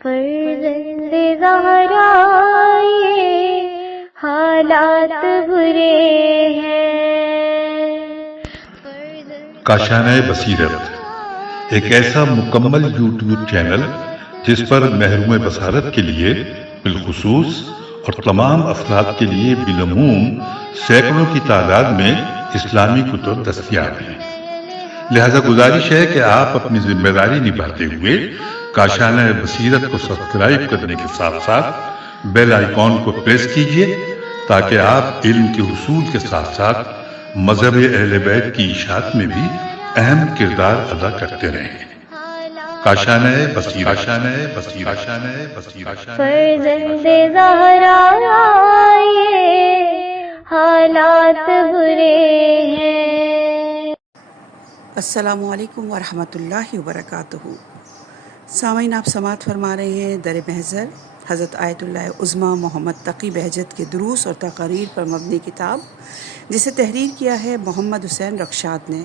فرزند زہرا یہ حالات برے ہیں۔ کاشانہ بصیرت ایک ایسا مکمل یوٹیوب چینل جس پر محروم بصارت کے لیے بالخصوص اور تمام افراد کے لیے بالعموم سینکڑوں کی تعداد میں اسلامی کتب دستیاب ہیں۔ لہذا گزارش ہے کہ آپ اپنی ذمہ داری نبھاتے ہوئے کاشانہ بصیرت کو سبسکرائب کرنے کے ساتھ ساتھ بیل آئیکن کو پریس کیجئے تاکہ آپ علم کے حصول کے ساتھ ساتھ مذہب اہل بیت کی اشاعت میں بھی اہم کردار ادا کرتے رہیں۔ کاشانہ بصیرت۔ فرزند زہرا یہ حالات برے ہیں۔ السلام علیکم ورحمۃ اللہ وبرکاتہ۔ سامعین، آپ سماعت فرما رہے ہیں در محضر حضرت آیت اللہ عظمیٰ محمد تقی بہجت کے دروس اور تقاریر پر مبنی کتاب، جسے تحریر کیا ہے محمد حسین رخشاد نے۔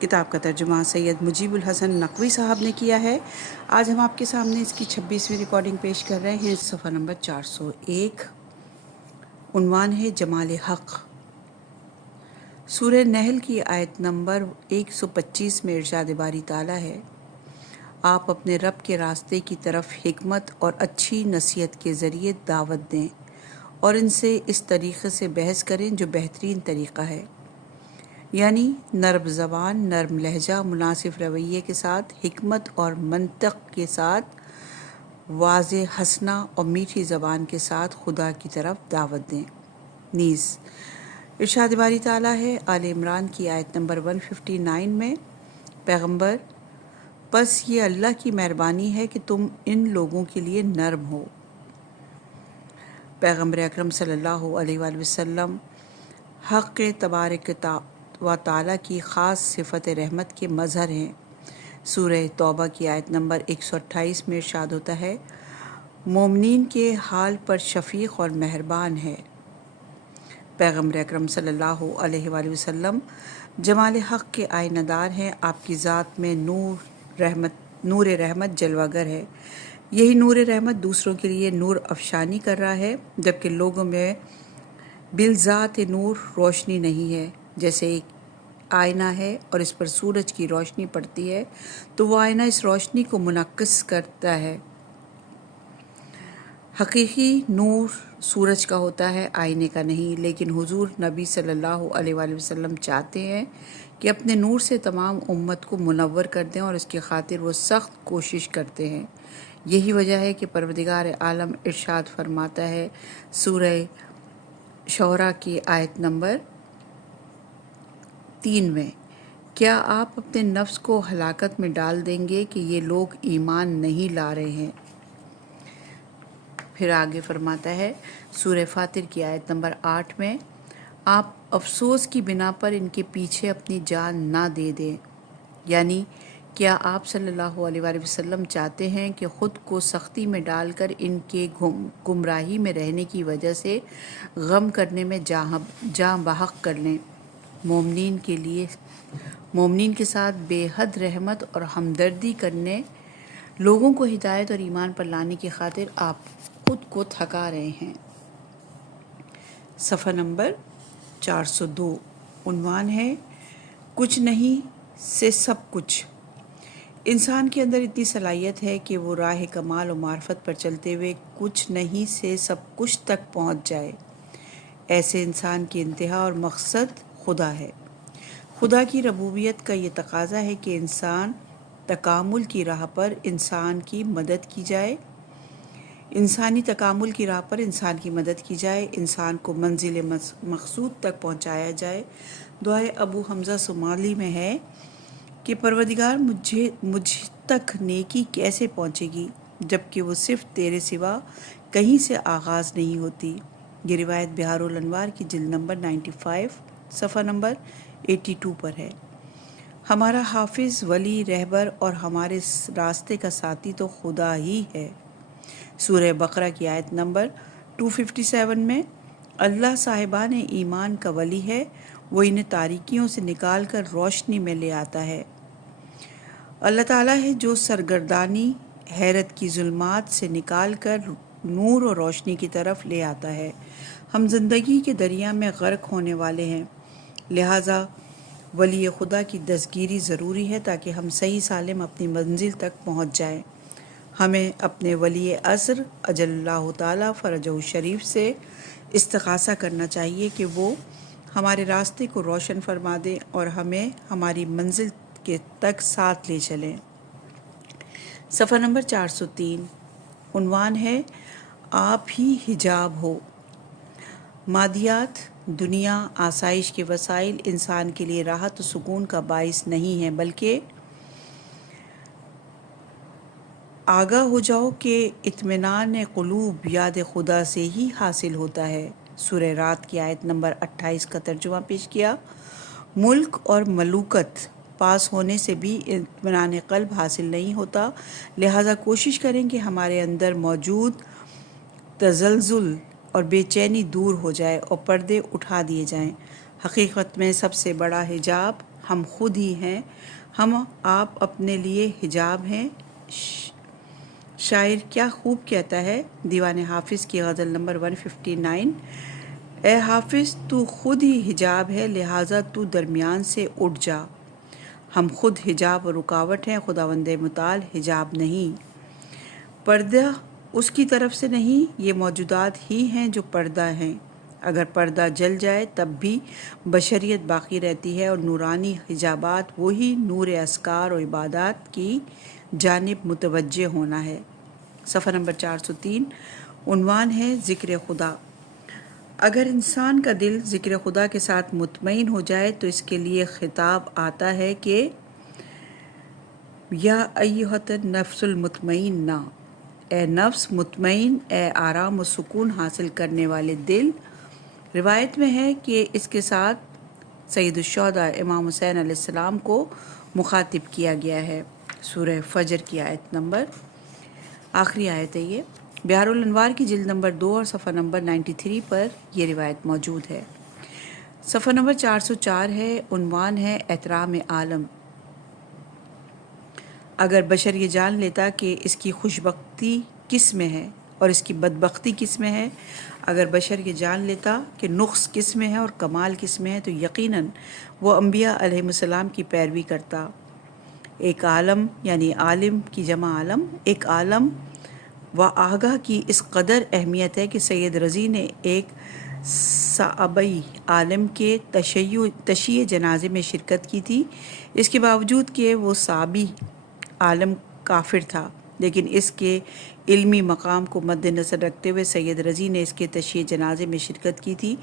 کتاب کا ترجمہ سید مجیب الحسن نقوی صاحب نے کیا ہے۔ آج ہم آپ کے سامنے اس کی 26ویں ریکارڈنگ پیش کر رہے ہیں۔ صفحہ نمبر 401، عنوان ہے جمال حق۔ سورہ نحل کی آیت نمبر 125 میں ارشاد باری تعالیٰ ہے، آپ اپنے رب کے راستے کی طرف حکمت اور اچھی نصیحت کے ذریعے دعوت دیں اور ان سے اس طریقے سے بحث کریں جو بہترین طریقہ ہے، یعنی نرم زبان، نرم لہجہ، مناسب رویے کے ساتھ، حکمت اور منطق کے ساتھ، واضح ہنسنا اور میٹھی زبان کے ساتھ خدا کی طرف دعوت دیں۔ نیز ارشاد باری تعالیٰ ہے آل عمران کی آیت نمبر 159 میں، پیغمبر، پس یہ اللہ کی مہربانی ہے کہ تم ان لوگوں کے لیے نرم ہو۔ پیغمبر اکرم صلی اللہ علیہ وآلہ وسلم حق تبارک و تعالیٰ کی خاص صفت رحمت کے مظہر ہیں۔ سورہ توبہ کی آیت نمبر 128 میں ارشاد ہوتا ہے، مومنین کے حال پر شفیق اور مہربان ہے۔ پیغمبر اکرم صلی اللہ علیہ وآلہ وسلم جمال حق کے آئینہ دار ہیں۔ آپ کی ذات میں نور رحمت جلوہ گر ہے۔ یہی نور رحمت دوسروں کے لیے نور افشانی کر رہا ہے، جبکہ لوگوں میں بالذات نور روشنی نہیں ہے۔ جیسے ایک آئینہ ہے اور اس پر سورج کی روشنی پڑتی ہے تو وہ آئینہ اس روشنی کو منعکس کرتا ہے۔ حقیقی نور سورج کا ہوتا ہے، آئینے کا نہیں۔ لیکن حضور نبی صلی اللہ علیہ وآلہ وسلم چاہتے ہیں کہ اپنے نور سے تمام امت کو منور کر دیں اور اس کی خاطر وہ سخت کوشش کرتے ہیں۔ یہی وجہ ہے کہ پروردگار عالم ارشاد فرماتا ہے سورہ شعراء کی آیت نمبر 3 میں، کیا آپ اپنے نفس کو ہلاکت میں ڈال دیں گے کہ یہ لوگ ایمان نہیں لا رہے ہیں؟ پھر آگے فرماتا ہے سورہ فاطر کی آیت نمبر 8 میں، آپ افسوس کی بنا پر ان کے پیچھے اپنی جان نہ دے دیں، یعنی کیا آپ صلی اللہ علیہ وآلہ وسلم چاہتے ہیں کہ خود کو سختی میں ڈال کر ان کے گمراہی میں رہنے کی وجہ سے غم کرنے میں جاں بحق کر لیں؟ مومنین کے ساتھ بے حد رحمت اور ہمدردی کرنے، لوگوں کو ہدایت اور ایمان پر لانے کی خاطر آپ خود کو تھکا رہے ہیں۔ صفحہ نمبر 402، عنوان ہے کچھ نہیں سے سب کچھ۔ انسان کے اندر اتنی صلاحیت ہے کہ وہ راہ کمال و معرفت پر چلتے ہوئے کچھ نہیں سے سب کچھ تک پہنچ جائے۔ ایسے انسان کی انتہا اور مقصد خدا ہے۔ خدا کی ربوبیت کا یہ تقاضا ہے کہ انسان تکامل کی راہ پر انسان کی مدد کی جائے، انسانی تکامل کی راہ پر انسان کی مدد کی جائے، انسان کو منزل مقصود تک پہنچایا جائے۔ دعائے ابو حمزہ صومالی میں ہے کہ پروردگار مجھ تک نیکی کیسے پہنچے گی جبکہ وہ صرف تیرے سوا کہیں سے آغاز نہیں ہوتی۔ یہ روایت بہار الانوار کی جلد نمبر 95 صفحہ نمبر 82 پر ہے۔ ہمارا حافظ، ولی، رہبر اور ہمارے راستے کا ساتھی تو خدا ہی ہے۔ سورہ بقرہ کی آیت نمبر 257 میں، اللہ صاحبان ایمان کا ولی ہے، وہ انہیں تاریکیوں سے نکال کر روشنی میں لے آتا ہے۔ اللہ تعالیٰ ہے جو سرگردانی حیرت کی ظلمات سے نکال کر نور اور روشنی کی طرف لے آتا ہے۔ ہم زندگی کے دریا میں غرق ہونے والے ہیں، لہٰذا ولی خدا کی دستگیری ضروری ہے تاکہ ہم صحیح سالم اپنی منزل تک پہنچ جائیں۔ ہمیں اپنے ولی عصر اجل اللہ تعالیٰ فرجہ الشریف سے استغاثہ کرنا چاہیے کہ وہ ہمارے راستے کو روشن فرما دیں اور ہمیں ہماری منزل کے تک ساتھ لے چلیں۔ صفحہ نمبر 403، عنوان ہے آپ ہی حجاب ہو۔ مادیات، دنیا، آسائش کے وسائل انسان کے لیے راحت و سکون کا باعث نہیں ہیں، بلکہ آگاہ ہو جاؤ کہ اطمینان قلوب یاد خدا سے ہی حاصل ہوتا ہے۔ سورہ رات کی آیت نمبر 28 کا ترجمہ پیش کیا۔ ملک اور ملوکت پاس ہونے سے بھی اطمینان قلب حاصل نہیں ہوتا، لہٰذا کوشش کریں کہ ہمارے اندر موجود تزلزل اور بے چینی دور ہو جائے اور پردے اٹھا دیے جائیں۔ حقیقت میں سب سے بڑا حجاب ہم خود ہی ہیں، ہم آپ اپنے لیے حجاب ہیں۔ شاعر کیا خوب کہتا ہے، دیوان حافظ کی غزل نمبر 159، اے حافظ تو خود ہی حجاب ہے، لہٰذا تو درمیان سے اٹھ جا۔ ہم خود حجاب اور رکاوٹ ہیں، خداوند متعال حجاب نہیں۔ پردہ اس کی طرف سے نہیں، یہ موجودات ہی ہیں جو پردہ ہیں۔ اگر پردہ جل جائے تب بھی بشریت باقی رہتی ہے اور نورانی حجابات وہی نور اذکار و عبادات کی جانب متوجہ ہونا ہے۔ صفحہ نمبر 403، عنوان ہے ذکر خدا۔ اگر انسان کا دل ذکر خدا کے ساتھ مطمئن ہو جائے تو اس کے لیے خطاب آتا ہے کہ یا ایھۃ النفس المطمئنہ، اے نفس مطمئن، اے آرام و سکون حاصل کرنے والے دل۔ روایت میں ہے کہ اس کے ساتھ سید الشہداء امام حسین علیہ السلام کو مخاطب کیا گیا ہے۔ سورہ فجر کی آیت نمبر، آخری آیت ہے یہ۔ بحار الانوار کی جلد نمبر 2 اور صفحہ نمبر 93 پر یہ روایت موجود ہے۔ صفحہ نمبر 404 ہے، عنوان ہے احترام عالم۔ اگر بشر یہ جان لیتا کہ اس کی خوشبختی کس میں ہے اور اس کی بدبختی کس میں ہے، اگر بشر یہ جان لیتا کہ نقص کس میں ہے اور کمال کس میں ہے، تو یقیناً وہ انبیاء علیہ السلام کی پیروی کرتا۔ ایک عالم یعنی عالم کی جمع عالم، ایک عالم و آگاہ کی اس قدر اہمیت ہے کہ سید رضی نے ایک صحابی عالم کے تشییع جنازے میں شرکت کی تھی۔ اس کے باوجود کہ وہ صحابی عالم کافر تھا، لیکن اس کے علمی مقام کو مد نظر رکھتے ہوئے سید رضی نے اس کے تشییع جنازے میں شرکت کی تھی۔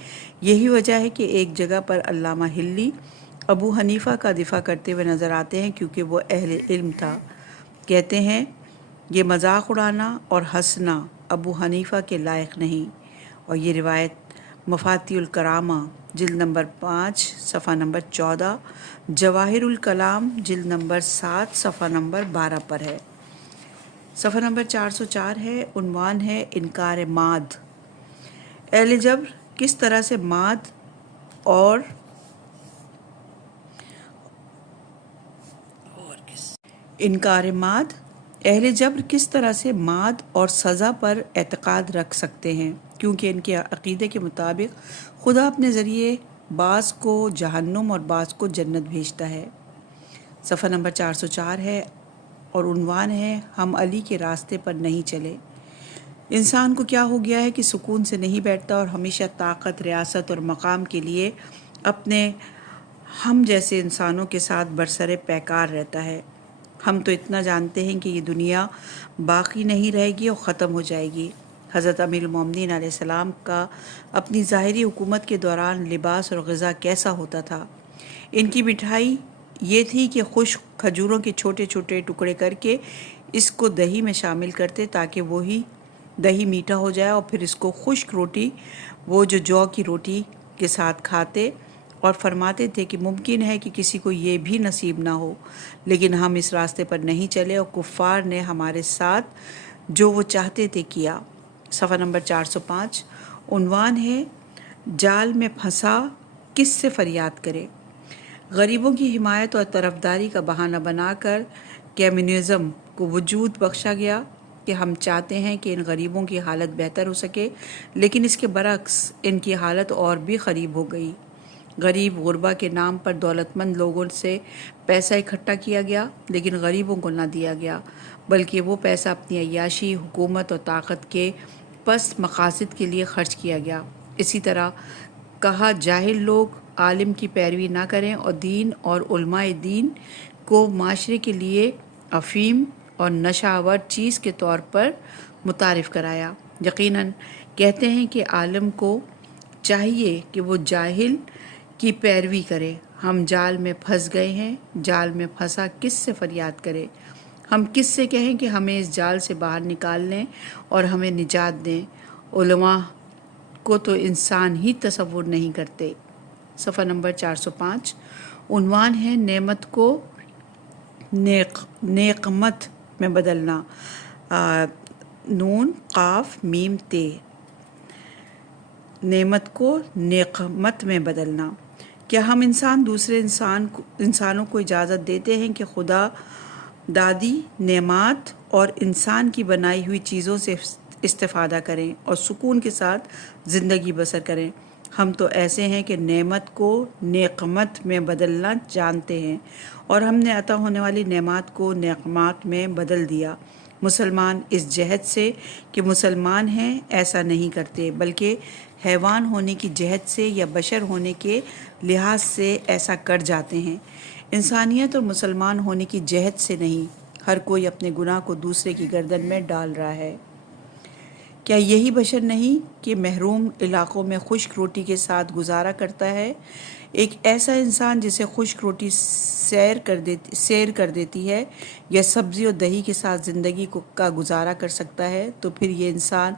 یہی وجہ ہے کہ ایک جگہ پر علامہ حلی ابو حنیفہ کا دفاع کرتے ہوئے نظر آتے ہیں، کیونکہ وہ اہل علم تھا۔ کہتے ہیں یہ مذاق اڑانا اور ہنسنا ابو حنیفہ کے لائق نہیں، اور یہ روایت مفاتیح الکرامہ جلد نمبر 5 صفحہ نمبر 14، جواہر الکلام جلد نمبر 7 صفحہ نمبر 12 پر ہے۔ صفحہ نمبر 404 ہے، عنوان ہے انکار ماد۔ اہل جبر کس طرح سے ماد اور انکار ماد، اہل جبر کس طرح سے ماد اور سزا پر اعتقاد رکھ سکتے ہیں، کیونکہ ان کے عقیدے کے مطابق خدا اپنے ذریعے بعض کو جہنم اور بعض کو جنت بھیجتا ہے۔ صفحہ نمبر 404 ہے اور عنوان ہے ہم علی کے راستے پر نہیں چلے۔ انسان کو کیا ہو گیا ہے کہ سکون سے نہیں بیٹھتا اور ہمیشہ طاقت، ریاست اور مقام کے لیے اپنے ہم جیسے انسانوں کے ساتھ برسر پیکار رہتا ہے۔ ہم تو اتنا جانتے ہیں کہ یہ دنیا باقی نہیں رہے گی اور ختم ہو جائے گی۔ حضرت امیر المومنین علیہ السلام کا اپنی ظاہری حکومت کے دوران لباس اور غذا کیسا ہوتا تھا؟ ان کی مٹھائی یہ تھی کہ خشک کھجوروں کے چھوٹے چھوٹے ٹکڑے کر کے اس کو دہی میں شامل کرتے تاکہ وہی دہی میٹھا ہو جائے، اور پھر اس کو خشک روٹی وہ جو کی روٹی کے ساتھ کھاتے، اور فرماتے تھے کہ ممکن ہے کہ کسی کو یہ بھی نصیب نہ ہو، لیکن ہم اس راستے پر نہیں چلے اور کفار نے ہمارے ساتھ جو وہ چاہتے تھے کیا۔ صفحہ نمبر 405، عنوان ہے جال میں پھنسا کس سے فریاد کرے۔ غریبوں کی حمایت اور طرفداری کا بہانہ بنا کر کمیونزم کو وجود بخشا گیا کہ ہم چاہتے ہیں کہ ان غریبوں کی حالت بہتر ہو سکے، لیکن اس کے برعکس ان کی حالت اور بھی خراب ہو گئی۔ غریب غربا کے نام پر دولت مند لوگوں سے پیسہ اکٹھا کیا گیا، لیکن غریبوں کو نہ دیا گیا، بلکہ وہ پیسہ اپنی عیاشی، حکومت اور طاقت کے پست مقاصد کے لیے خرچ کیا گیا۔ اسی طرح کہا جاہل لوگ عالم کی پیروی نہ کریں اور دین اور علماء دین کو معاشرے کے لیے افیم اور نشہ آور چیز کے طور پر متعارف کرایا۔ یقیناً کہتے ہیں کہ عالم کو چاہیے کہ وہ جاہل کی پیروی کرے۔ ہم جال میں پھنس گئے ہیں، جال میں پھنسا کس سے فریاد کرے؟ ہم کس سے کہیں کہ ہمیں اس جال سے باہر نکال لیں اور ہمیں نجات دیں؟ علماء کو تو انسان ہی تصور نہیں کرتے۔ صفحہ نمبر 405۔ عنوان ہے نعمت کو نعمت میں بدلنا، نون قاف میم تے، نعمت کو نعمت میں بدلنا۔ کیا ہم انسان دوسرے انسانوں کو اجازت دیتے ہیں کہ خدا دادی نعمات اور انسان کی بنائی ہوئی چیزوں سے استفادہ کریں اور سکون کے ساتھ زندگی بسر کریں؟ ہم تو ایسے ہیں کہ نعمت کو نعمت میں بدلنا جانتے ہیں اور ہم نے عطا ہونے والی نعمات کو نعمات میں بدل دیا۔ مسلمان اس جہت سے کہ مسلمان ہیں ایسا نہیں کرتے، بلکہ حیوان ہونے کی جہت سے یا بشر ہونے کے لحاظ سے ایسا کر جاتے ہیں۔ انسانیت اور مسلمان ہونے کی جہت سے نہیں۔ ہر کوئی اپنے گناہ کو دوسرے کی گردن میں ڈال رہا ہے۔ کیا یہی بشر نہیں کہ محروم علاقوں میں خشک روٹی کے ساتھ گزارا کرتا ہے؟ ایک ایسا انسان جسے خشک روٹی سیر کر دیتی ہے یا سبزی اور دہی کے ساتھ زندگی کا گزارا کر سکتا ہے، تو پھر یہ انسان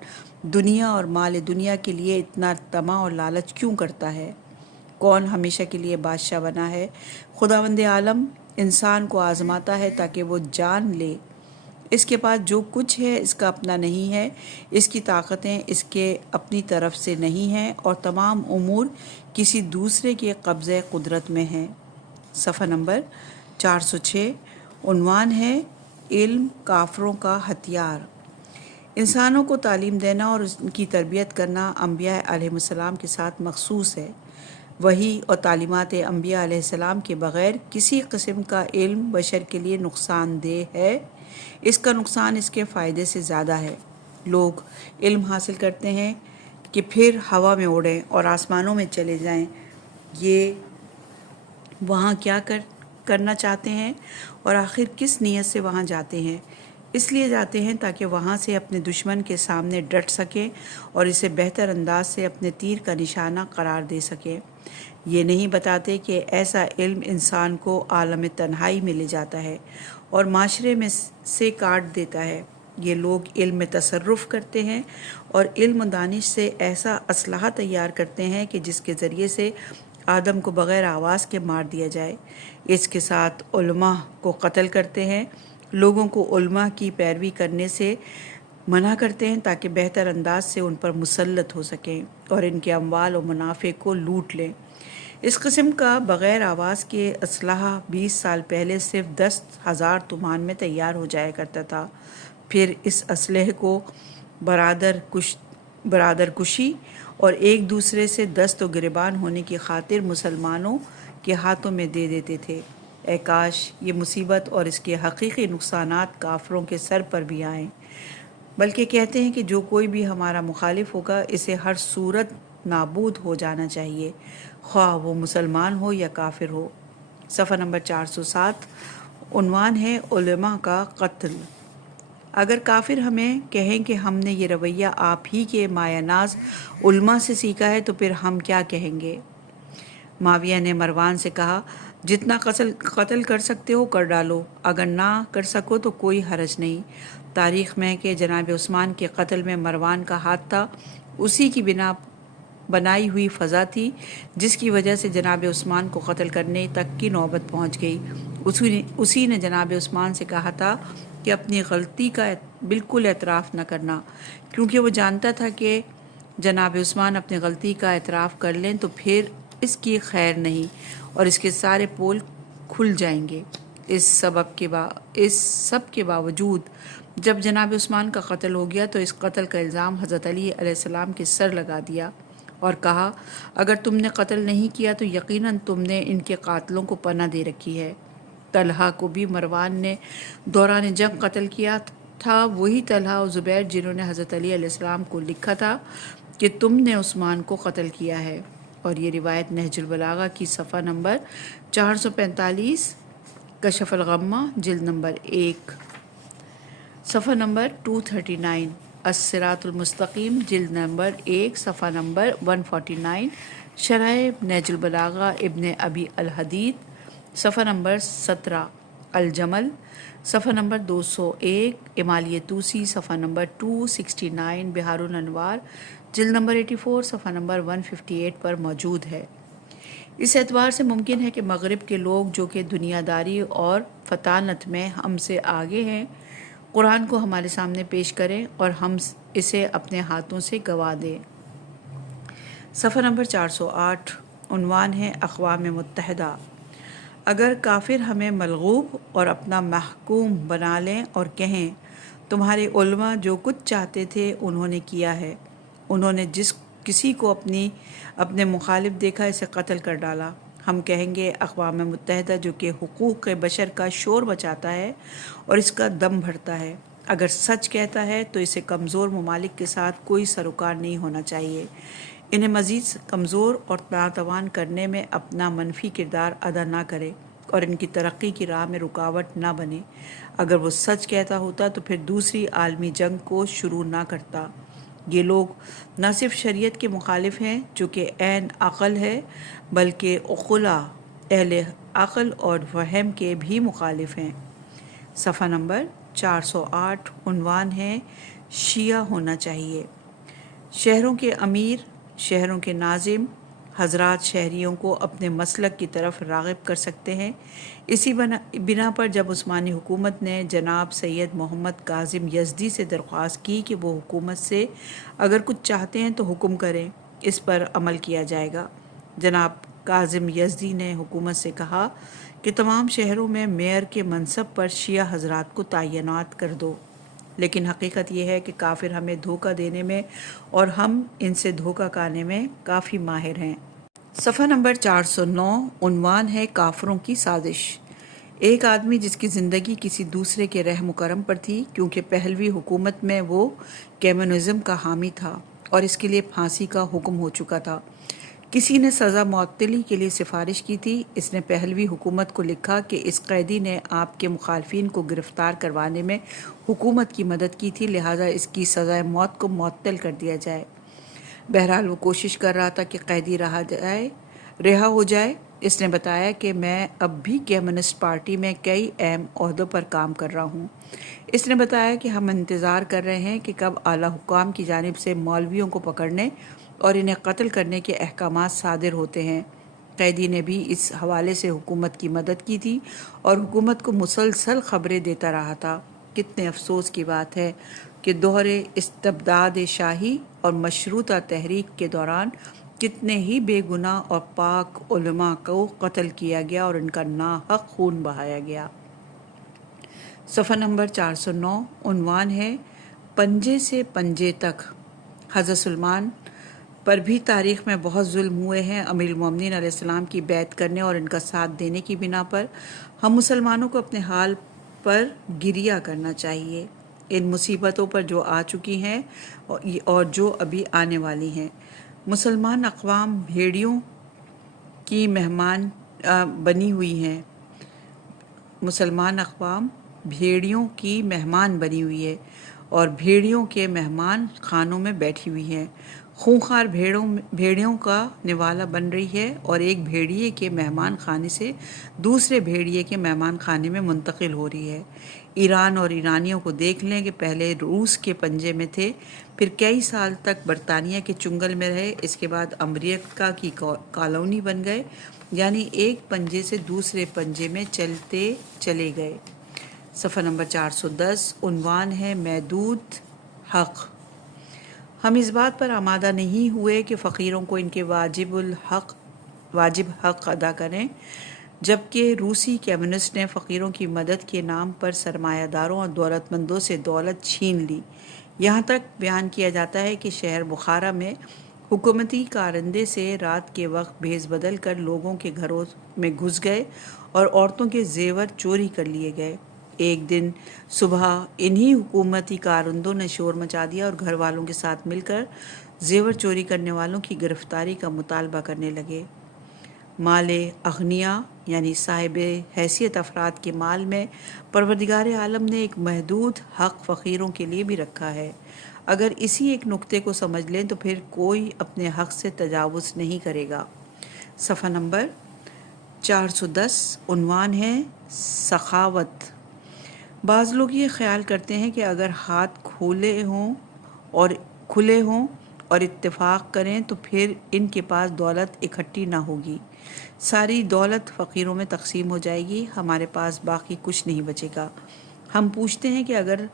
دنیا اور مال دنیا کے لیے اتنا طمع اور لالچ کیوں کرتا ہے؟ کون ہمیشہ کے لیے بادشاہ بنا ہے؟ خداوند عالم انسان کو آزماتا ہے تاکہ وہ جان لے اس کے پاس جو کچھ ہے اس کا اپنا نہیں ہے، اس کی طاقتیں اس کے اپنی طرف سے نہیں ہیں اور تمام امور کسی دوسرے کے قبضۂ قدرت میں ہیں۔ صفحہ نمبر 406۔ عنوان ہے علم کافروں کا ہتھیار۔ انسانوں کو تعلیم دینا اور ان کی تربیت کرنا انبیاء علیہ السلام کے ساتھ مخصوص ہے۔ وحی اور تعلیمات انبیاء علیہ السلام کے بغیر کسی قسم کا علم بشر کے لیے نقصان دہ ہے۔ اس کا نقصان اس کے فائدے سے زیادہ ہے۔ لوگ علم حاصل کرتے ہیں کہ پھر ہوا میں اڑیں اور آسمانوں میں چلے جائیں۔ یہ وہاں کیا کرنا چاہتے ہیں اور آخر کس نیت سے وہاں جاتے ہیں؟ اس لیے جاتے ہیں تاکہ وہاں سے اپنے دشمن کے سامنے ڈٹ سکیں اور اسے بہتر انداز سے اپنے تیر کا نشانہ قرار دے سکیں۔ یہ نہیں بتاتے کہ ایسا علم انسان کو عالم تنہائی میں لے جاتا ہے اور معاشرے میں سے کاٹ دیتا ہے۔ یہ لوگ علم میں تصرف کرتے ہیں اور علم و دانش سے ایسا اسلحہ تیار کرتے ہیں کہ جس کے ذریعے سے آدم کو بغیر آواز کے مار دیا جائے۔ اس کے ساتھ علماء کو قتل کرتے ہیں، لوگوں کو علماء کی پیروی کرنے سے منع کرتے ہیں تاکہ بہتر انداز سے ان پر مسلط ہو سکیں اور ان کے اموال و منافع کو لوٹ لیں۔ اس قسم کا بغیر آواز کے اسلحہ 20 سال پہلے صرف 10,000 تومان میں تیار ہو جایا کرتا تھا۔ پھر اس اسلحے کو برادر کشی اور ایک دوسرے سے دست و گریبان ہونے کی خاطر مسلمانوں کے ہاتھوں میں دے دیتے تھے۔ اے کاش یہ مصیبت اور اس کے حقیقی نقصانات کافروں کے سر پر بھی آئیں، بلکہ کہتے ہیں کہ جو کوئی بھی ہمارا مخالف ہوگا اسے ہر صورت نابود ہو جانا چاہیے، خواہ وہ مسلمان ہو یا کافر ہو۔ صفحہ نمبر 407۔ عنوان ہے علماء کا قتل۔ اگر کافر ہمیں کہیں کہ ہم نے یہ رویہ آپ ہی کے مایہ ناز علماء سے سیکھا ہے تو پھر ہم کیا کہیں گے؟ معاویہ نے مروان سے کہا، جتنا قتل کر سکتے ہو کر ڈالو، اگر نہ کر سکو تو کوئی حرج نہیں۔ تاریخ میں کہ جناب عثمان کے قتل میں مروان کا ہاتھ تھا، اسی کی بنائی ہوئی فضا تھی جس کی وجہ سے جناب عثمان کو قتل کرنے تک کی نوبت پہنچ گئی۔ اسی نے جناب عثمان سے کہا تھا کہ اپنی غلطی کا بالکل اعتراف نہ کرنا، کیونکہ وہ جانتا تھا کہ جناب عثمان اپنی غلطی کا اعتراف کر لیں تو پھر اس کی خیر نہیں اور اس کے سارے پول کھل جائیں گے۔ اس سب کے باوجود جب جناب عثمان کا قتل ہو گیا تو اس قتل کا الزام حضرت علی علیہ السلام کے سر لگا دیا اور کہا اگر تم نے قتل نہیں کیا تو یقیناً تم نے ان کے قاتلوں کو پناہ دے رکھی ہے۔ طلحہ کو بھی مروان نے دوران جنگ قتل کیا تھا، وہی طلحہ اور زبیر جنہوں نے حضرت علی علیہ السلام کو لکھا تھا کہ تم نے عثمان کو قتل کیا ہے۔ اور یہ روایت نہج البلاغہ کی صفحہ نمبر 445، کشف الغمہ جلد نمبر 1، صفحہ نمبر 239، الصراط المستقیم جلد نمبر 1، صفحہ نمبر 149، شرح نہج البلاغہ ابن ابی الحدید، صفحہ نمبر 17، الجمل، صفحہ نمبر 201، امالیہ توسی، صفحہ نمبر 269، بہار الانوار جلد نمبر 84، صفحہ نمبر 158 پر موجود ہے۔ اس اعتبار سے ممکن ہے کہ مغرب کے لوگ جو کہ دنیا داری اور فطانت میں ہم سے آگے ہیں، قرآن کو ہمارے سامنے پیش کریں اور ہم اسے اپنے ہاتھوں سے گوا دیں۔ صفحہ نمبر 408، عنوان ہے اقوام متحدہ۔ اگر کافر ہمیں ملغوب اور اپنا محکوم بنا لیں اور کہیں تمہارے علماء جو کچھ چاہتے تھے انہوں نے کیا ہے، انہوں نے جس کسی کو اپنے مخالف دیکھا اسے قتل کر ڈالا، ہم کہیں گے اقوام متحدہ جو کہ حقوق بشر کا شور مچاتا ہے اور اس کا دم بھرتا ہے، اگر سچ کہتا ہے تو اسے کمزور ممالک کے ساتھ کوئی سروکار نہیں ہونا چاہیے، انہیں مزید کمزور اور ناتوان کرنے میں اپنا منفی کردار ادا نہ کرے اور ان کی ترقی کی راہ میں رکاوٹ نہ بنے۔ اگر وہ سچ کہتا ہوتا تو پھر دوسری عالمی جنگ کو شروع نہ کرتا۔ یہ لوگ نہ صرف شریعت کے مخالف ہیں جو کہ عین عقل ہے، بلکہ عقلاء اہل عقل اور فہم کے بھی مخالف ہیں۔ صفحہ نمبر 408، عنوان ہے شیعہ ہونا چاہیے۔ شہروں کے امیر، شہروں کے ناظم حضرات شہریوں کو اپنے مسلک کی طرف راغب کر سکتے ہیں۔ اسی بنا پر جب عثمانی حکومت نے جناب سید محمد کاظم یزدی سے درخواست کی کہ وہ حکومت سے اگر کچھ چاہتے ہیں تو حکم کریں، اس پر عمل کیا جائے گا، جناب کاظم یزدی نے حکومت سے کہا کہ تمام شہروں میں میئر کے منصب پر شیعہ حضرات کو تعینات کر دو، لیکن حقیقت یہ ہے کہ کافر ہمیں دھوکہ دینے میں اور ہم ان سے دھوکہ کھانے میں کافی ماہر ہیں۔ صفحہ نمبر 409، عنوان ہے کافروں کی سازش۔ ایک آدمی جس کی زندگی کسی دوسرے کے رحم و کرم پر تھی، کیونکہ پہلوی حکومت میں وہ کمیونزم کا حامی تھا اور اس کے لیے پھانسی کا حکم ہو چکا تھا، کسی نے سزا معطلی کے لیے سفارش کی تھی، اس نے پہلوی حکومت کو لکھا کہ اس قیدی نے آپ کے مخالفین کو گرفتار کروانے میں حکومت کی مدد کی تھی، لہٰذا اس کی سزائے موت کو معطل کر دیا جائے۔ بہرحال وہ کوشش کر رہا تھا کہ قیدی رہا ہو جائے۔ اس نے بتایا کہ میں اب بھی کمیونسٹ پارٹی میں کئی اہم عہدوں پر کام کر رہا ہوں۔ اس نے بتایا کہ ہم انتظار کر رہے ہیں کہ کب اعلیٰ حکام کی جانب سے مولویوں کو پکڑنے اور انہیں قتل کرنے کے احکامات صادر ہوتے ہیں۔ قیدی نے بھی اس حوالے سے حکومت کی مدد کی تھی اور حکومت کو مسلسل خبریں دیتا رہا تھا۔ کتنے افسوس کی بات ہے کہ دور استبداد شاہی اور مشروطہ تحریک کے دوران کتنے ہی بے گناہ اور پاک علماء کو قتل کیا گیا اور ان کا ناحق خون بہایا گیا۔ صفحہ نمبر 409، عنوان ہے پنجے سے پنجے تک۔ حضرت سلمان پر بھی تاریخ میں بہت ظلم ہوئے ہیں۔ امیر المومنین علیہ السلام کی بیعت کرنے اور ان کا ساتھ دینے کی بنا پر ہم مسلمانوں کو اپنے حال پر گریہ کرنا چاہیے، ان مصیبتوں پر جو آ چکی ہیں اور جو ابھی آنے والی ہیں۔ مسلمان اقوام بھیڑیوں کی مہمان بنی ہوئی ہیں، مسلمان اقوام بھیڑیوں کی مہمان بنی ہوئی ہے اور بھیڑیوں کے مہمان خانوں میں بیٹھی ہوئی ہیں، خونخوار بھیڑیوں کا نوالا بن رہی ہے اور ایک بھیڑیے کے مہمان خانے سے دوسرے بھیڑیے کے مہمان خانے میں منتقل ہو رہی ہے۔ ایران اور ایرانیوں کو دیکھ لیں کہ پہلے روس کے پنجے میں تھے، پھر کئی سال تک برطانیہ کے چنگل میں رہے، اس کے بعد امریکہ کی کالونی بن گئے، یعنی ایک پنجے سے دوسرے پنجے میں چلتے چلے گئے۔ صفحہ نمبر 410، عنوان ہے محدود حق۔ ہم اس بات پر آمادہ نہیں ہوئے کہ فقیروں کو ان کے واجب حق ادا کریں، جبکہ روسی کمیونسٹ نے فقیروں کی مدد کے نام پر سرمایہ داروں اور دولت مندوں سے دولت چھین لی۔ یہاں تک بیان کیا جاتا ہے کہ شہر بخارا میں حکومتی کارندے سے رات کے وقت بھیس بدل کر لوگوں کے گھروں میں گھس گئے اور عورتوں کے زیور چوری کر لیے گئے۔ ایک دن صبح انہی حکومتی کارندوں نے شور مچا دیا اور گھر والوں کے ساتھ مل کر زیور چوری کرنے والوں کی گرفتاری کا مطالبہ کرنے لگے۔ مال اغنیا یعنی صاحب حیثیت افراد کے مال میں پروردگار عالم نے ایک محدود حق فقیروں کے لیے بھی رکھا ہے۔ اگر اسی ایک نقطے کو سمجھ لیں تو پھر کوئی اپنے حق سے تجاوز نہیں کرے گا۔ صفحہ نمبر 410 عنوان ہے سخاوت۔ بعض لوگ یہ خیال کرتے ہیں کہ اگر ہاتھ کھلے ہوں اور اتفاق کریں تو پھر ان کے پاس دولت اکٹھی نہ ہوگی، ساری دولت فقیروں میں تقسیم ہو جائے گی، ہمارے پاس باقی کچھ نہیں بچے گا۔ ہم پوچھتے ہیں کہ اگر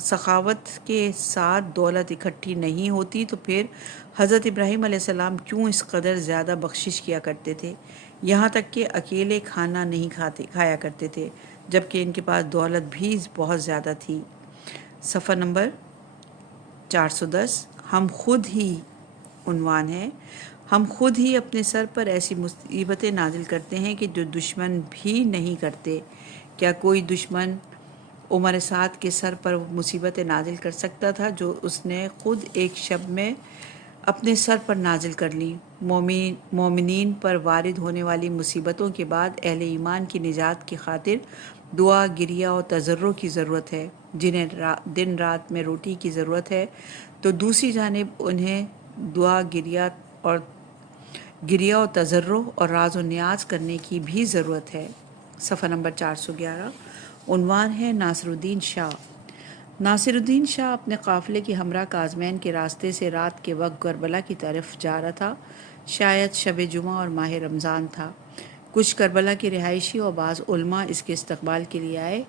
سخاوت کے ساتھ دولت اکٹھی نہیں ہوتی تو پھر حضرت ابراہیم علیہ السلام کیوں اس قدر زیادہ بخشش کیا کرتے تھے، یہاں تک کہ اکیلے کھانا نہیں کھایا کرتے تھے جبکہ ان کے پاس دولت بھی بہت زیادہ تھی۔ صفحہ نمبر 410 ہم خود ہی عنوان ہے ہم خود ہی اپنے سر پر ایسی مصیبتیں نازل کرتے ہیں کہ جو دشمن بھی نہیں کرتے۔ کیا کوئی دشمن عمر سعد کے سر پر مصیبتیں نازل کر سکتا تھا جو اس نے خود ایک شب میں اپنے سر پر نازل کر لی؟ مومنین پر وارد ہونے والی مصیبتوں کے بعد اہل ایمان کی نجات کی خاطر دعا، گریہ اور تضرع کی ضرورت ہے۔ جنہیں دن رات میں روٹی کی ضرورت ہے تو دوسری جانب انہیں دعا، گریہ و تضرع اور راز و نیاز کرنے کی بھی ضرورت ہے۔ صفحہ نمبر 411 عنوان ہے ناصر الدین شاہ۔ ناصر الدین شاہ اپنے قافلے کے ہمراہ کاظمین کے راستے سے رات کے وقت کربلا کی طرف جا رہا تھا۔ شاید شب جمعہ اور ماہ رمضان تھا۔ کچھ کربلا کے رہائشی اور بعض علماء اس کے استقبال کے لیے آئے۔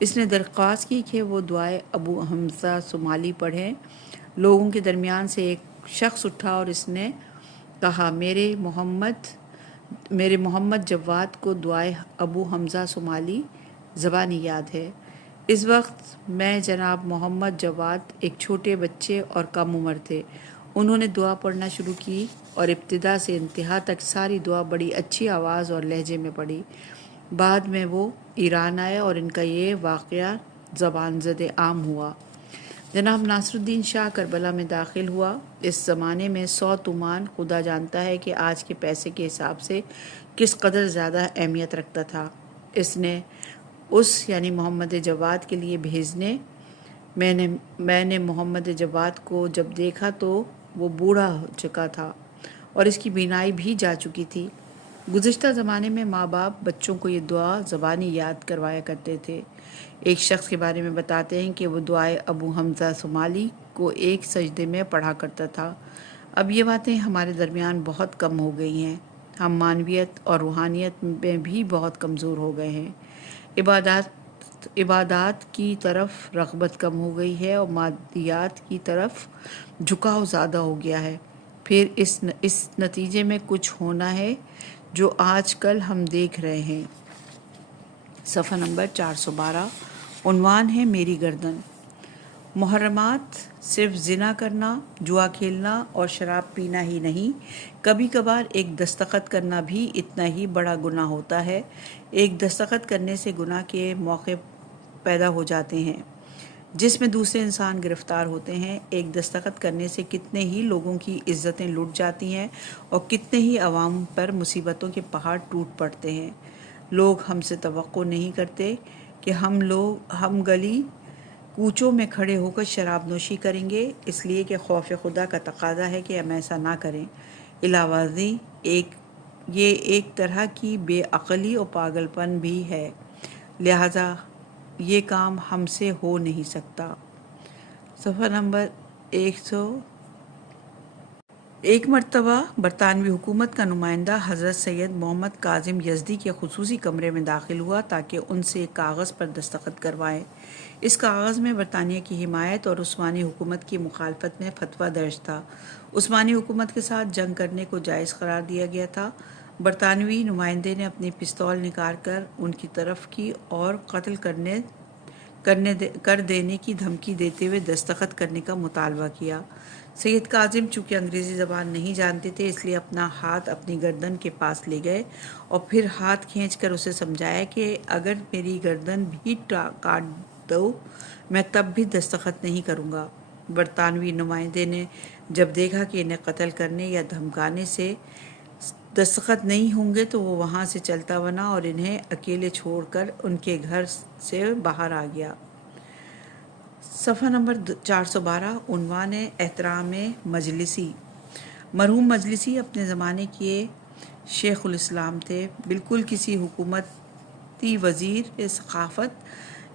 اس نے درخواست کی کہ وہ دعائے ابو حمزہ صومالی پڑھیں۔ لوگوں کے درمیان سے ایک شخص اٹھا اور اس نے کہا، میرے محمد جواد کو دعائے ابو حمزہ صومالی زبانی یاد ہے۔ اس وقت میں جناب محمد جواد ایک چھوٹے بچے اور کم عمر تھے۔ انہوں نے دعا پڑھنا شروع کی اور ابتدا سے انتہا تک ساری دعا بڑی اچھی آواز اور لہجے میں پڑھی۔ بعد میں وہ ایران آئے اور ان کا یہ واقعہ زبان زد عام ہوا۔ جناب ناصر الدین شاہ کربلا میں داخل ہوا۔ اس زمانے میں 100 تومان خدا جانتا ہے کہ آج کے پیسے کے حساب سے کس قدر زیادہ اہمیت رکھتا تھا۔ اس نے یعنی محمد جواد کے لیے بھیجنے میں نے محمد جواد کو جب دیکھا تو وہ بوڑھا ہو چکا تھا اور اس کی بینائی بھی جا چکی تھی۔ گزشتہ زمانے میں ماں باپ بچوں کو یہ دعا زبانی یاد کروایا کرتے تھے۔ ایک شخص کے بارے میں بتاتے ہیں کہ وہ دعائے ابو حمزہ صومالی کو ایک سجدے میں پڑھا کرتا تھا۔ اب یہ باتیں ہمارے درمیان بہت کم ہو گئی ہیں۔ ہم معنویت اور روحانیت میں بھی بہت کمزور ہو گئے ہیں۔ عبادات کی طرف رغبت کم ہو گئی ہے اور مادیات کی طرف جھکاؤ زیادہ ہو گیا ہے۔ پھر اس نتیجے میں کچھ ہونا ہے جو آج کل ہم دیکھ رہے ہیں۔ صفحہ نمبر 412 عنوان ہے میری گردن۔ محرمات صرف زنا کرنا، جوا کھیلنا اور شراب پینا ہی نہیں، کبھی کبھار ایک دستخط کرنا بھی اتنا ہی بڑا گناہ ہوتا ہے۔ ایک دستخط کرنے سے گناہ کے موقع پیدا ہو جاتے ہیں جس میں دوسرے انسان گرفتار ہوتے ہیں۔ ایک دستخط کرنے سے کتنے ہی لوگوں کی عزتیں لٹ جاتی ہیں اور کتنے ہی عوام پر مصیبتوں کے پہاڑ ٹوٹ پڑتے ہیں۔ لوگ ہم سے توقع نہیں کرتے کہ ہم گلی کوچوں میں کھڑے ہو کر شراب نوشی کریں گے، اس لیے کہ خوف خدا کا تقاضا ہے کہ ہم ایسا نہ کریں۔ علاوہ ازیں یہ ایک طرح کی بے عقلی اور پاگل پن بھی ہے، لہذا یہ کام ہم سے ہو نہیں سکتا۔ صفحہ نمبر 100 ایک مرتبہ برطانوی حکومت کا نمائندہ حضرت سید محمد کاظم یزدی کے خصوصی کمرے میں داخل ہوا تاکہ ان سے ایک کاغذ پر دستخط کروائے۔ اس کاغذ میں برطانیہ کی حمایت اور عثمانی حکومت کی مخالفت میں فتویٰ درج تھا۔ عثمانی حکومت کے ساتھ جنگ کرنے کو جائز قرار دیا گیا تھا۔ برطانوی نمائندے نے اپنی پستول نکال کر ان کی طرف کی اور قتل کر دینے کی دھمکی دیتے ہوئے دستخط کرنے کا مطالبہ کیا۔ سید کاظم چونکہ انگریزی زبان نہیں جانتے تھے، اس لیے اپنا ہاتھ اپنی گردن کے پاس لے گئے اور پھر ہاتھ کھینچ کر اسے سمجھایا کہ اگر میری گردن بھی کاٹ دو میں تب بھی دستخط نہیں کروں گا۔ برطانوی نمائندے نے جب دیکھا کہ انہیں قتل کرنے یا دھمکانے سے دستخط نہیں ہوں گے تو وہ وہاں سے چلتا بنا اور انہیں اکیلے چھوڑ کر ان کے گھر سے باہر آ گیا۔ صفحہ نمبر 412 عنوان ہے احترام مجلسی۔ مرحوم مجلسی اپنے زمانے کے شیخ الاسلام تھے، بالکل کسی حکومتی وزیر ثقافت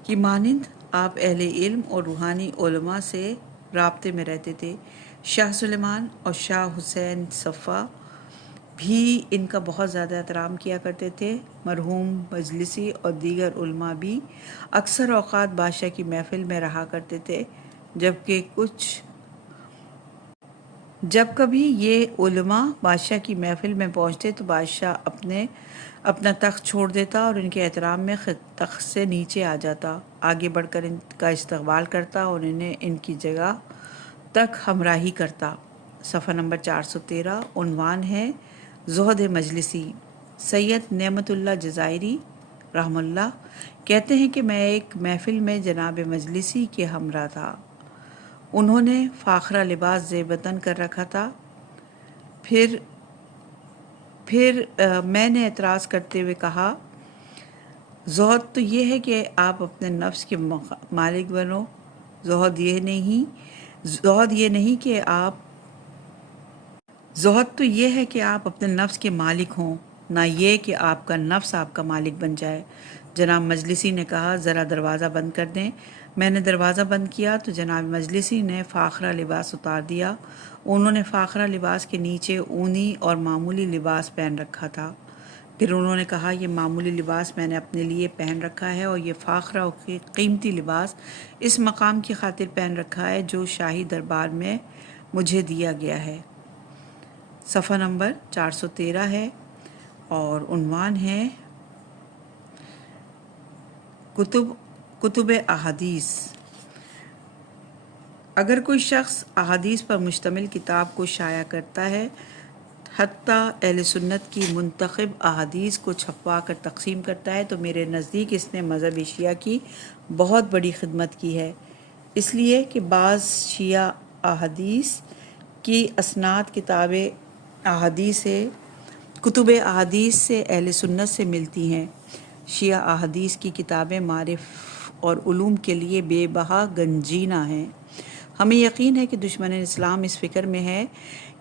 کی مانند آپ اہل علم اور روحانی علماء سے رابطے میں رہتے تھے۔ شاہ سلیمان اور شاہ حسین صفا بھی ان کا بہت زیادہ احترام کیا کرتے تھے۔ مرحوم مجلسی اور دیگر علماء بھی اکثر اوقات بادشاہ کی محفل میں رہا کرتے تھے، جب کبھی یہ علماء بادشاہ کی محفل میں پہنچتے تو بادشاہ اپنا تخت چھوڑ دیتا اور ان کے احترام میں تخت سے نیچے آ جاتا، آگے بڑھ کر ان کا استقبال کرتا اور انہیں ان کی جگہ تک ہمراہی کرتا۔ صفحہ نمبر 413 عنوان ہے زہد مجلسی۔ سید نعمت اللہ جزائری رحمہ اللہ کہتے ہیں کہ میں ایک محفل میں جناب مجلسی کے ہمراہ تھا۔ انہوں نے فاخرہ لباس زیب بدن کر رکھا تھا۔ پھر میں نے اعتراض کرتے ہوئے کہا، زہد تو یہ ہے کہ آپ اپنے نفس کے مالک بنو، زہد یہ ہے کہ آپ اپنے نفس کے مالک ہوں، نہ یہ کہ آپ کا نفس آپ کا مالک بن جائے۔ جناب مجلسی نے کہا، ذرا دروازہ بند کر دیں۔ میں نے دروازہ بند کیا تو جناب مجلسی نے فاخرہ لباس اتار دیا۔ انہوں نے فاخرہ لباس کے نیچے اونی اور معمولی لباس پہن رکھا تھا۔ پھر انہوں نے کہا، یہ معمولی لباس میں نے اپنے لیے پہن رکھا ہے اور یہ فاخرہ اور قیمتی لباس اس مقام کی خاطر پہن رکھا ہے جو شاہی دربار میں مجھے دیا گیا ہے۔ صفحہ نمبر 413 ہے اور عنوان ہے کتب احادیث۔ اگر کوئی شخص احادیث پر مشتمل کتاب کو شائع کرتا ہے، حتیٰ اہل سنت کی منتخب احادیث کو چھپوا کر تقسیم کرتا ہے، تو میرے نزدیک اس نے مذہب شیعہ کی بہت بڑی خدمت کی ہے، اس لیے کہ بعض شیعہ احادیث کی اسناد کتب احادیث سے اہل سنت سے ملتی ہیں۔ شیعہ احادیث کی کتابیں معارف اور علوم کے لیے بے بہا گنجینہ ہیں۔ ہمیں یقین ہے کہ دشمن اسلام اس فکر میں ہے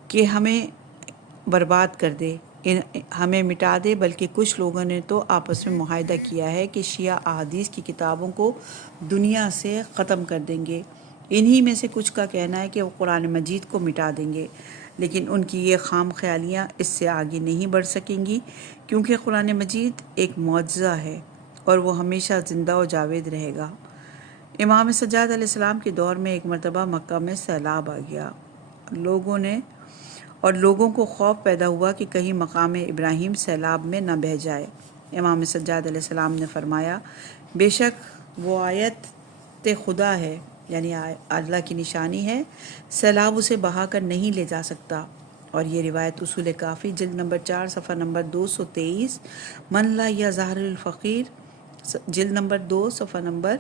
کہ ہمیں برباد کر دے، ہمیں مٹا دے، بلکہ کچھ لوگوں نے تو آپس میں معاہدہ کیا ہے کہ شیعہ احادیث کی کتابوں کو دنیا سے ختم کر دیں گے۔ انہی میں سے کچھ کا کہنا ہے کہ وہ قرآن مجید کو مٹا دیں گے، لیکن ان کی یہ خام خیالیاں اس سے آگے نہیں بڑھ سکیں گی، کیونکہ قرآن مجید ایک معجزہ ہے اور وہ ہمیشہ زندہ و جاوید رہے گا۔ امام سجاد علیہ السلام کے دور میں ایک مرتبہ مکہ میں سیلاب آ گیا، لوگوں کو خوف پیدا ہوا کہ کہیں مقام ابراہیم سیلاب میں نہ بہہ جائے۔ امام سجاد علیہ السلام نے فرمایا، بے شک وہ آیت خدا ہے، یعنی اللہ کی نشانی ہے، سیلاب اسے بہا کر نہیں لے جا سکتا۔ اور یہ روایت اصول کافی جلد نمبر 4 صفحہ نمبر 223، من لا یا ظاہر الفقیر جلد نمبر 2 صفحہ نمبر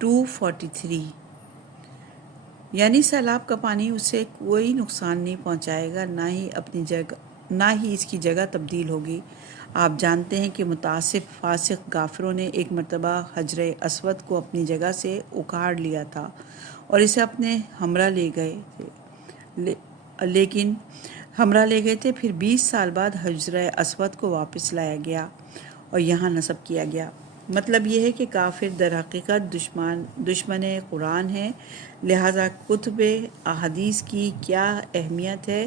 243، یعنی سیلاب کا پانی اسے کوئی نقصان نہیں پہنچائے گا، نہ ہی اس کی جگہ تبدیل ہوگی۔ آپ جانتے ہیں کہ متعصب فاسق کافروں نے ایک مرتبہ حجر اسود کو اپنی جگہ سے اکھاڑ لیا تھا اور اسے اپنے ہمراہ لے گئے تھے، پھر 20 سال بعد حجر اسود کو واپس لایا گیا اور یہاں نصب کیا گیا۔ مطلب یہ ہے کہ کافر در حقیقت دشمن قرآن ہے، لہٰذا کتب احادیث کی کیا اہمیت ہے،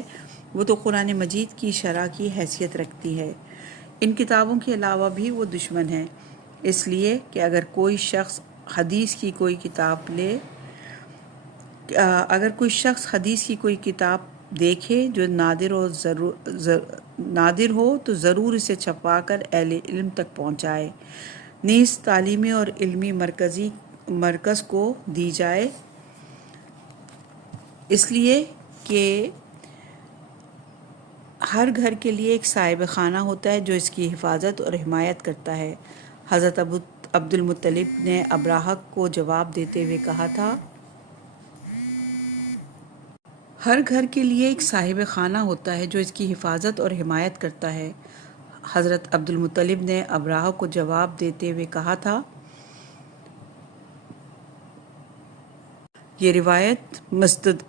وہ تو قرآن مجید کی شرح کی حیثیت رکھتی ہے۔ ان کتابوں کے علاوہ بھی وہ دشمن ہیں، اس لیے کہ اگر کوئی شخص حدیث کی کوئی کتاب دیکھے جو نادر و نادر ہو تو ضرور اسے چھپا کر اہل علم تک پہنچائے، نیز تعلیمی اور علمی مرکز کو دی جائے، اس لیے کہ ہر گھر کے لیے ایک صاحب خانہ ہوتا ہے جو اس کی حفاظت اور حمایت کرتا ہے۔ حضرت عبد المطلب نے ابراہہ کو جواب دیتے ہوئے کہا تھا، ہر گھر کے لیے ایک صاحب خانہ ہوتا ہے جو اس کی حفاظت اور حمایت کرتا ہے۔ حضرت عبد المطلب نے ابراہہ کو جواب دیتے ہوئے کہا تھا، یہ روایت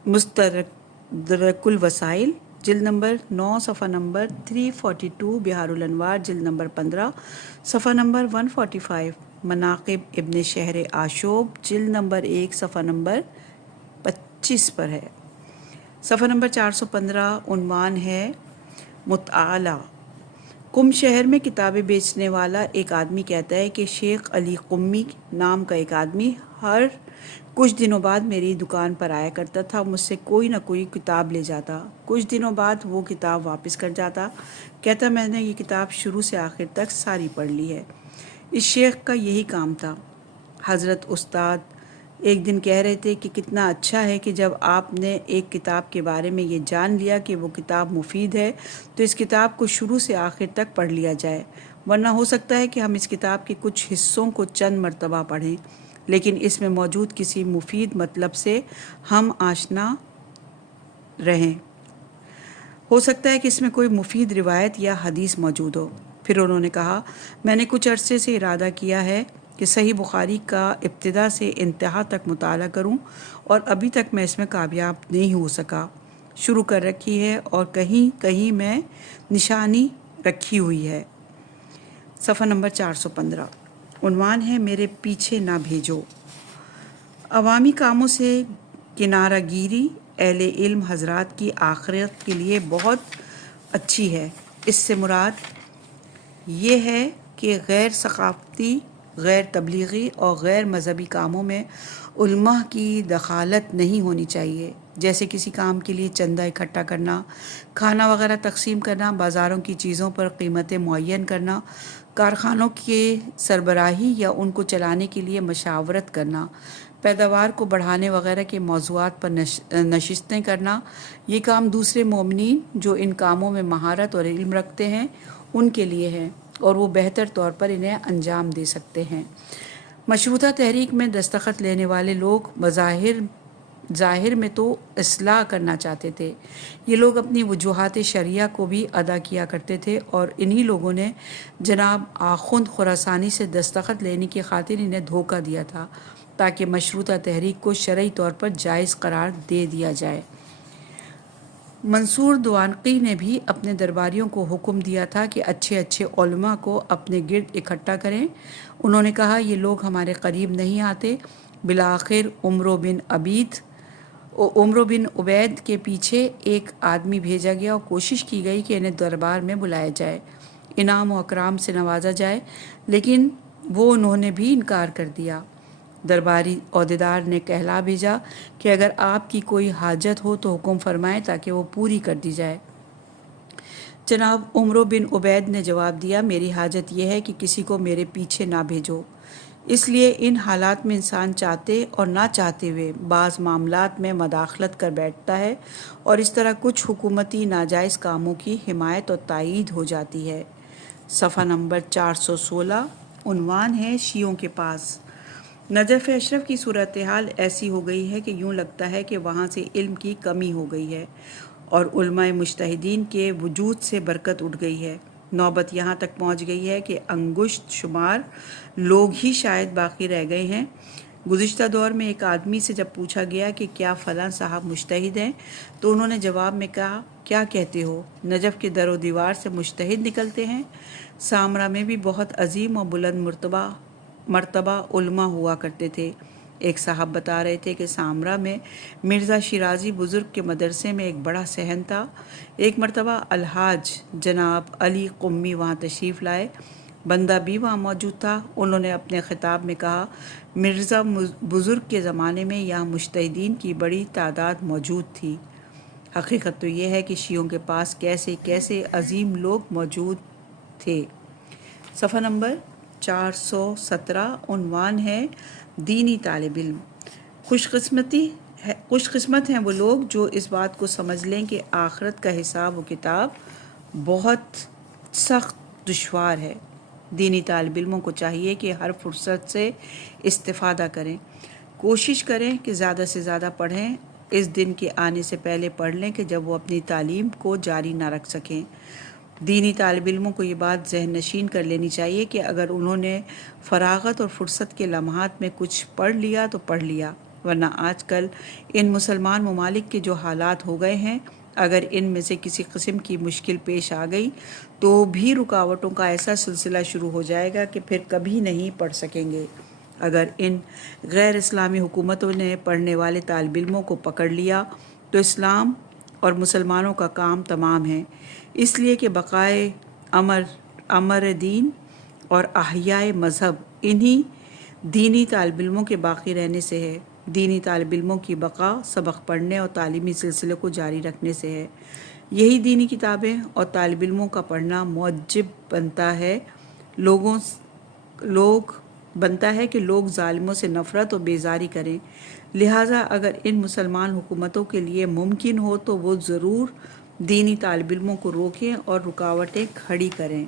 مستدرک الوسائل جلد نمبر 9 صفحہ نمبر 342، بہار الانوار جلد نمبر 15 صفحہ نمبر 145، مناقب ابن شہر آشوب جلد نمبر 1 صفحہ نمبر 25 پر ہے۔ صفحہ نمبر 415 عنوان ہے مطالعہ۔ قم شہر میں کتابیں بیچنے والا ایک آدمی کہتا ہے کہ شیخ علی قمی نام کا ایک آدمی ہر کچھ دنوں بعد میری دکان پر آیا کرتا تھا، مجھ سے کوئی نہ کوئی کتاب لے جاتا، کچھ دنوں بعد وہ کتاب واپس کر جاتا، کہتا میں نے یہ کتاب شروع سے آخر تک ساری پڑھ لی ہے۔ اس شیخ کا یہی کام تھا۔ حضرت استاد ایک دن کہہ رہے تھے کہ کتنا اچھا ہے کہ جب آپ نے ایک کتاب کے بارے میں یہ جان لیا کہ وہ کتاب مفید ہے تو اس کتاب کو شروع سے آخر تک پڑھ لیا جائے، ورنہ ہو سکتا ہے کہ ہم اس کتاب کے کچھ حصوں کو چند مرتبہ پڑھیں لیکن اس میں موجود کسی مفید مطلب سے ہم آشنا رہیں۔ ہو سکتا ہے کہ اس میں کوئی مفید روایت یا حدیث موجود ہو۔ پھر انہوں نے کہا، میں نے کچھ عرصے سے ارادہ کیا ہے کہ صحیح بخاری کا ابتدا سے انتہا تک مطالعہ کروں اور ابھی تک میں اس میں کامیاب نہیں ہو سکا۔ شروع کر رکھی ہے اور کہیں کہیں میں نشانی رکھی ہوئی ہے۔ صفحہ نمبر 415 عنوان ہے میرے پیچھے نہ بھیجو۔ عوامی کاموں سے کنارہ گیری اہل علم حضرات کی آخرت کے لیے بہت اچھی ہے۔ اس سے مراد یہ ہے کہ غیر ثقافتی، غیر تبلیغی اور غیر مذہبی کاموں میں علماء کی دخالت نہیں ہونی چاہیے، جیسے کسی کام کے لیے چندہ اکٹھا کرنا، کھانا وغیرہ تقسیم کرنا، بازاروں کی چیزوں پر قیمتیں معین کرنا، کارخانوں کے سربراہی یا ان کو چلانے کے لیے مشاورت کرنا، پیداوار کو بڑھانے وغیرہ کے موضوعات پر نشستیں کرنا۔ یہ کام دوسرے مومنین جو ان کاموں میں مہارت اور علم رکھتے ہیں ان کے لیے ہے اور وہ بہتر طور پر انہیں انجام دے سکتے ہیں۔ مشروطہ تحریک میں دستخط لینے والے لوگ ظاہر میں تو اصلاح کرنا چاہتے تھے، یہ لوگ اپنی وجوہات شرعیہ کو بھی ادا کیا کرتے تھے اور انہی لوگوں نے جناب آخوند خراسانی سے دستخط لینے کی خاطر انہیں دھوکہ دیا تھا تاکہ مشروطہ تحریک کو شرعی طور پر جائز قرار دے دیا جائے۔ منصور دوانقی نے بھی اپنے درباریوں کو حکم دیا تھا کہ اچھے اچھے علماء کو اپنے گرد اکٹھا کریں۔ انہوں نے کہا یہ لوگ ہمارے قریب نہیں آتے۔ بالآخر عمرو بن عبید کے پیچھے ایک آدمی بھیجا گیا اور کوشش کی گئی کہ انہیں دربار میں بلایا جائے، انعام و اکرام سے نوازا جائے، لیکن انہوں نے بھی انکار کر دیا۔ درباری عہدیدار نے کہلا بھیجا کہ اگر آپ کی کوئی حاجت ہو تو حکم فرمائیں تاکہ وہ پوری کر دی جائے۔ جناب عمرو بن عبید نے جواب دیا، میری حاجت یہ ہے کہ کسی کو میرے پیچھے نہ بھیجو۔ اس لیے ان حالات میں انسان چاہتے اور نہ چاہتے ہوئے بعض معاملات میں مداخلت کر بیٹھتا ہے اور اس طرح کچھ حکومتی ناجائز کاموں کی حمایت اور تائید ہو جاتی ہے۔ صفحہ نمبر 416 عنوان ہے شیعوں کے پاس۔ نجف اشرف کی صورتحال ایسی ہو گئی ہے کہ یوں لگتا ہے کہ وہاں سے علم کی کمی ہو گئی ہے اور علماء مجتہدین کے وجود سے برکت اٹھ گئی ہے۔ نوبت یہاں تک پہنچ گئی ہے کہ انگشت شمار لوگ ہی شاید باقی رہ گئے ہیں۔ گزشتہ دور میں ایک آدمی سے جب پوچھا گیا کہ کیا فلاں صاحب مجتہد ہیں تو انہوں نے جواب میں کہا، کیا کہتے ہو؟ نجف کے در و دیوار سے مجتہد نکلتے ہیں۔ سامرا میں بھی بہت عظیم اور بلند مرتبہ علماء ہوا کرتے تھے۔ ایک صاحب بتا رہے تھے کہ سامرا میں مرزا شیرازی بزرگ کے مدرسے میں ایک بڑا صحن تھا۔ ایک مرتبہ الحاج جناب علی قمی وہاں تشریف لائے، بندہ بھی وہاں موجود تھا۔ انہوں نے اپنے خطاب میں کہا، مرزا بزرگ کے زمانے میں یہاں مجتہدین کی بڑی تعداد موجود تھی۔ حقیقت تو یہ ہے کہ شیعوں کے پاس کیسے کیسے عظیم لوگ موجود تھے۔ صفحہ نمبر 417 عنوان ہے دینی طالب علم۔ خوش قسمت ہیں وہ لوگ جو اس بات کو سمجھ لیں کہ آخرت کا حساب و کتاب بہت سخت دشوار ہے۔ دینی طالب علموں کو چاہیے کہ ہر فرصت سے استفادہ کریں، کوشش کریں کہ زیادہ سے زیادہ پڑھیں، اس دن کے آنے سے پہلے پڑھ لیں کہ جب وہ اپنی تعلیم کو جاری نہ رکھ سکیں۔ دینی طالب علموں کو یہ بات ذہن نشین کر لینی چاہیے کہ اگر انہوں نے فراغت اور فرصت کے لمحات میں کچھ پڑھ لیا تو پڑھ لیا، ورنہ آج کل ان مسلمان ممالک کے جو حالات ہو گئے ہیں، اگر ان میں سے کسی قسم کی مشکل پیش آ گئی تو بھی رکاوٹوں کا ایسا سلسلہ شروع ہو جائے گا کہ پھر کبھی نہیں پڑھ سکیں گے۔ اگر ان غیر اسلامی حکومتوں نے پڑھنے والے طالب علموں کو پکڑ لیا تو اسلام اور مسلمانوں کا کام تمام ہے، اس لیے کہ بقائے امر دین اور احیاء مذہب انہی دینی طالب علموں کے باقی رہنے سے ہے۔ دینی طالب علموں کی بقا سبق پڑھنے اور تعلیمی سلسلے کو جاری رکھنے سے ہے۔ یہی دینی کتابیں اور طالب علموں کا پڑھنا موجب بنتا ہے کہ لوگ ظالموں سے نفرت و بیزاری کریں۔ لہٰذا اگر ان مسلمان حکومتوں کے لیے ممکن ہو تو وہ ضرور دینی طالب علموں کو روکیں اور رکاوٹیں کھڑی کریں۔